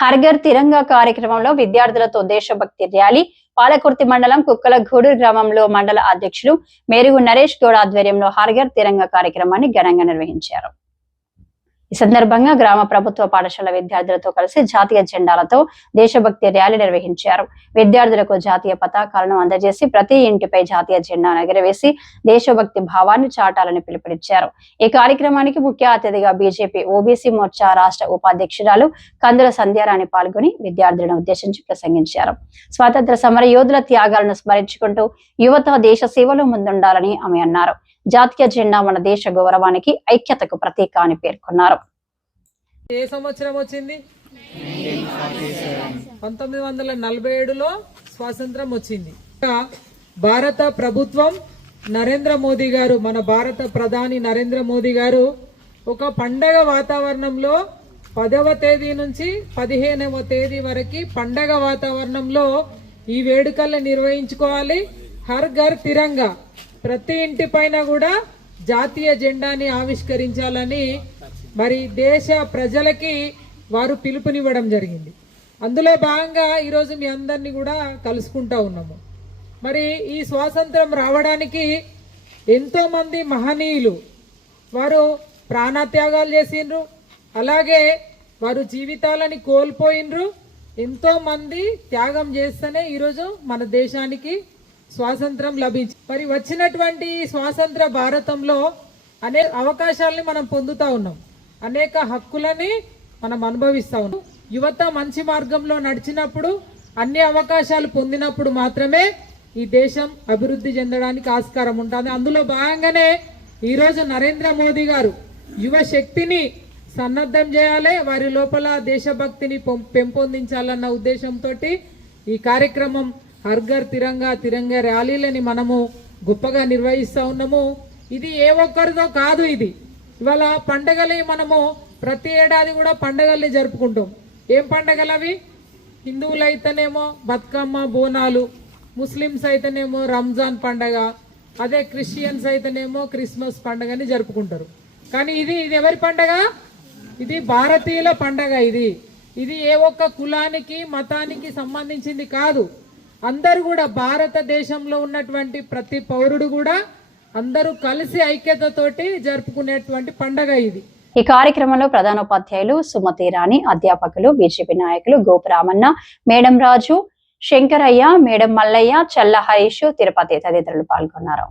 హర్ఘర్ తిరంగా కార్యక్రమంలో విద్యార్థులతో దేశభక్తి ర్యాలీ పాలకుర్తి మండలం కుక్కలగూడూరు గ్రామంలో మండల అధ్యక్షులు మేరుగు నరేష్ గౌడ్ ఆధ్వర్యంలో హర్ఘర్ తిరంగా కార్యక్రమాన్ని ఘనంగా నిర్వహించారు. ఈ సందర్భంగా గ్రామ ప్రభుత్వ పాఠశాల విద్యార్థులతో కలిసి జాతీయ జెండాలతో దేశభక్తి ర్యాలీ నిర్వహించారు. విద్యార్థులకు జాతీయ పతాకాలను అందజేసి ప్రతి ఇంటిపై జాతీయ జెండాను ఎగరవేసి దేశభక్తి భావాన్ని చాటాలని పిలుపునిచ్చారు. ఈ కార్యక్రమానికి ముఖ్య అతిథిగా బీజేపీ ఓబీసీ మోర్చా రాష్ట్ర ఉపాధ్యక్షురాలు కందుల సంధ్యారాణి పాల్గొని విద్యార్థులను ఉద్దేశించి ప్రసంగించారు. స్వాతంత్ర సమర యోధుల త్యాగాలను స్మరించుకుంటూ యువత దేశ సేవలో ముందుండాలని ఆమె అన్నారు. జాతీయ జెండా మన దేశ గౌరవానికి ఐక్యతకు ప్రతీక అని పేర్కొన్నారు. ఏ సంవత్సరం వచ్చింది? 1947లో స్వాతంత్రం వచ్చింది. భారత ప్రభుత్వం నరేంద్ర మోదీ గారు, మన భారత ప్రధాని నరేంద్ర మోదీ గారు ఒక పండగ వాతావరణంలో 10వ తేదీ నుంచి 15వ తేదీ వరకు పండగ వాతావరణంలో ఈ వేడుకల్ని నిర్వహించుకోవాలి. హర్ ఘర్ తిరంగా, ప్రతి ఇంటి పైన కూడా జాతీయ జెండాని ఆవిష్కరించాలని మరి దేశ ప్రజలకి వారు పిలుపునివ్వడం జరిగింది. అందులో భాగంగా ఈరోజు మీ అందరినీ కూడా కలుసుకుంటా ఉన్నాము. మరి ఈ స్వాతంత్రం రావడానికి ఎంతో మంది మహనీయులు వారు ప్రాణత్యాగాలు చేసిండ్రు, అలాగే వారు జీవితాలని కోల్పోయినరు. ఎంతో మంది త్యాగం చేస్తేనే ఈరోజు మన దేశానికి స్వాతంత్రం లభించి మరి వచ్చినటువంటి స్వాతంత్ర భారతంలో అనేక అవకాశాలని మనం పొందుతా ఉన్నాం, అనేక హక్కులని మనం అనుభవిస్తా ఉన్నాం. యువత మంచి మార్గంలో నడిచినప్పుడు, అన్ని అవకాశాలు పొందినప్పుడు మాత్రమే ఈ దేశం అభివృద్ధి చెందడానికి ఆస్కారం ఉంటుంది. అందులో భాగంగానే ఈరోజు నరేంద్ర మోదీ గారు యువ శక్తిని సన్నద్ధం చేయాలి, వారి లోపల దేశభక్తిని పెంపొందించాలన్న ఉద్దేశంతో ఈ కార్యక్రమం హర్ ఘర్ తిరంగా తిరంగా ర్యాలీలని మనము గొప్పగా నిర్వహిస్తూ ఉన్నాము. ఇది ఏ ఒక్కరిదో కాదు, ఇది ఇవాళ పండగలు మనము ప్రతి ఏడాది కూడా పండగల్ని జరుపుకుంటాం. ఏం పండగలు అవి? హిందువులు అయితేనేమో బతుకమ్మ బోనాలు, ముస్లిమ్స్ అయితేనేమో రంజాన్ పండగ, అదే క్రిస్టియన్స్ అయితేనేమో క్రిస్మస్ పండగని జరుపుకుంటారు. కానీ ఇది ఎవరి పండగ? ఇది భారతీయుల పండగ. ఇది ఏ ఒక్క కులానికి మతానికి సంబంధించింది కాదు. అందరూ కూడా భారతదేశంలో ఉన్నటువంటి ప్రతి పౌరుడు కూడా అందరూ కలిసి ఐక్యతతోటి జరుపుకునేటువంటి పండగ ఇది. ఈ కార్యక్రమంలో ప్రధానోపాధ్యాయులు సుమతి రాణి, అధ్యాపకులు, బీజేపీ నాయకులు గోపురామన్న, మేడం రాజు, శంకరయ్య, మేడం మల్లయ్య, చల్ల హరీష్, తిరుపతి తదితరులు పాల్గొన్నారు.